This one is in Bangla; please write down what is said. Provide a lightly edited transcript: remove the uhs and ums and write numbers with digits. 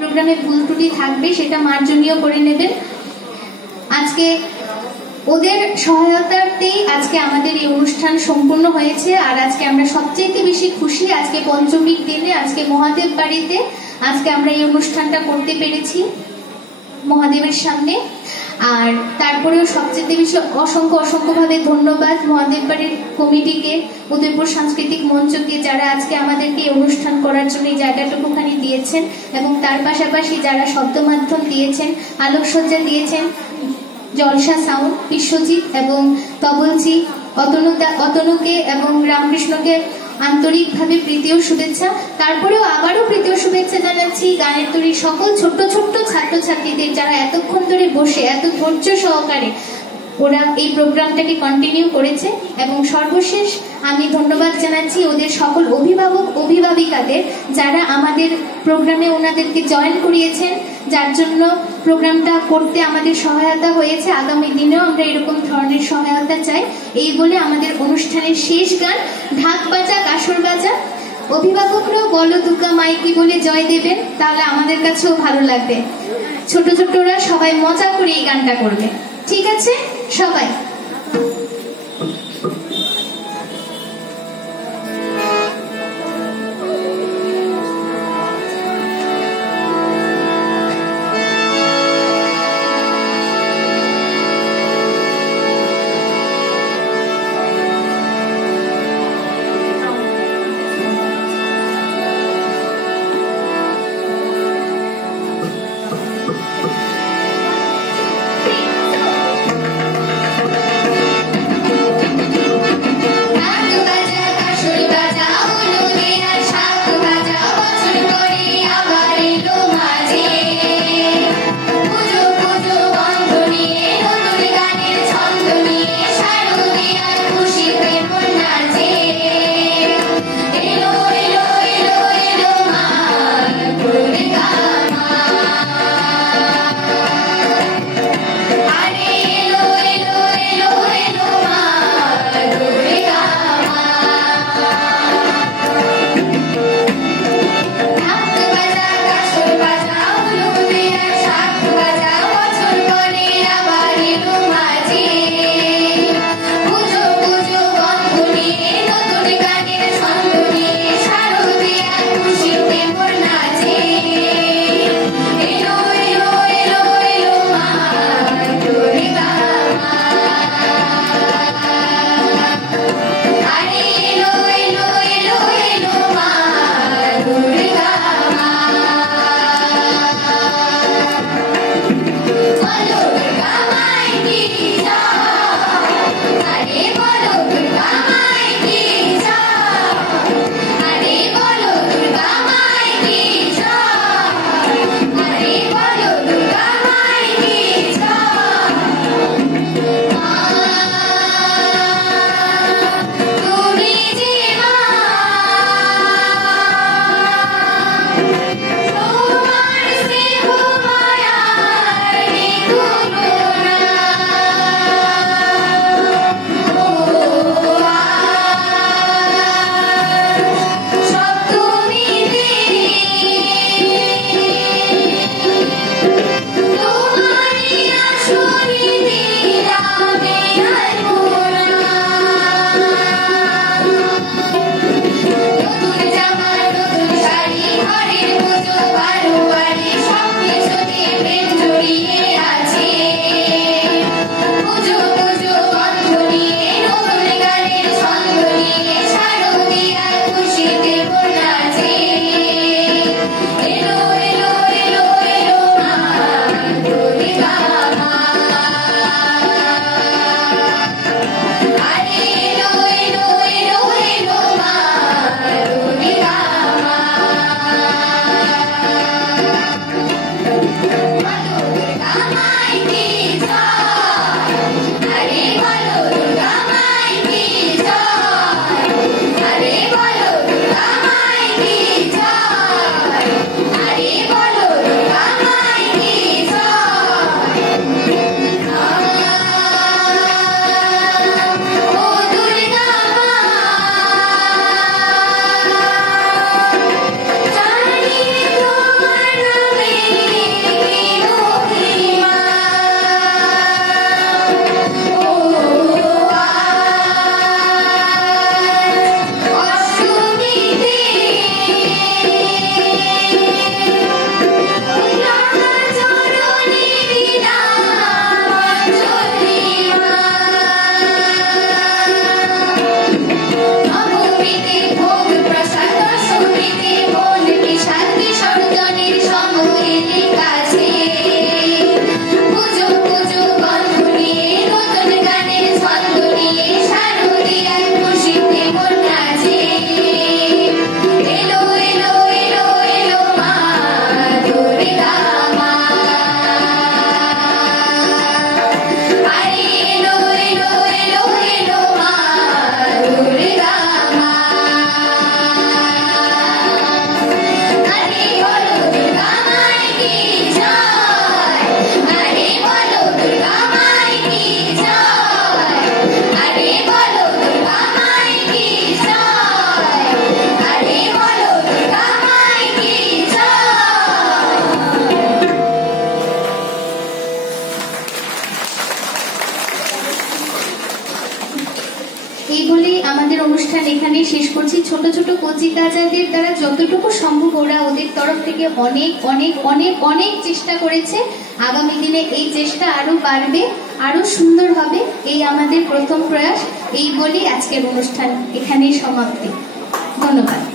প্রোগ্রামে ভুল ত্রুটি থাকবে সেটা মার্জনীয় করে নেবেন। আজকে ওদের সহায়তাতেই আজকে আমাদের এই অনুষ্ঠান সম্পূর্ণ হয়েছে। আর আজকে আমরা সবচেয়ে বেশি খুশি, আজকে পঞ্চমীর দিনে, আজকে মহাদেব বাড়িতে আজকে আমরা এই অনুষ্ঠানটা করতে পেরেছি মহাদেবের সামনে। আর তারপরেও সবচেয়ে বেশি অসংখ্যভাবে ধন্যবাদ মহাদেব বাড়ির কমিটিকে, উদয়পুর সাংস্কৃতিক মঞ্চকে, যারা আজকে আমাদেরকে এই অনুষ্ঠান করার জন্য এই জায়গাটুকুখানি দিয়েছেন, এবং তার পাশাপাশি যারা শব্দ মাধ্যম দিয়েছেন, আলোকসজ্জা দিয়েছেন, জলসা সাউন্ড, বিশ্বজিৎ এবং তবলজি, অতনুকে এবং রামকৃষ্ণকে আন্তরিকভাবে প্রীতি ও শুভেচ্ছা। তারপরেও আবারও প্রীতি ও শুভেচ্ছা জানাচ্ছি গানের তৈরি সকল ছোট্ট ছোট্ট ছাত্রছাত্রীদের, যারা এতক্ষণ ধরে বসে এত ধৈর্য সহকারে ওরা এই প্রোগ্রামটাকে কন্টিনিউ করেছে। এবং সর্বশেষ আমি ধন্যবাদ জানাচ্ছি ওদের সকল অভিভাবক অভিভাবিকাদের, যারা আমাদের প্রোগ্রামে ওনাদেরকে জয়েন করিয়েছেন, যার জন্য প্রোগ্রামটা করতে আমাদের সহায়তা হয়েছে। আগামী দিনেও আমরা এরকম ধরনের সহায়তা চাই। এই বলে আমাদের অনুষ্ঠানের শেষ গান ঢাক বাজা কাসর বাজা, অভিভাবকরাও বলো দুর্গা মাইকি বলে জয় দেবেন, তাহলে আমাদের কাছেও ভালো লাগবে। ছোট ছোটরা সবাই মজা করে এই গানটা করবে, ঠিক আছে সবাই? বাচ্চাদের দ্বারা যতটুকু সম্ভব ওরা ওদের তরফ থেকে অনেক অনেক অনেক অনেক চেষ্টা করেছে। আগামী দিনে এই চেষ্টা আরো বাড়বে, আরো সুন্দর হবে, এই আমাদের প্রথম প্রয়াস। এই বলি আজকের অনুষ্ঠান এখানেই সমাপ্তি। ধন্যবাদ।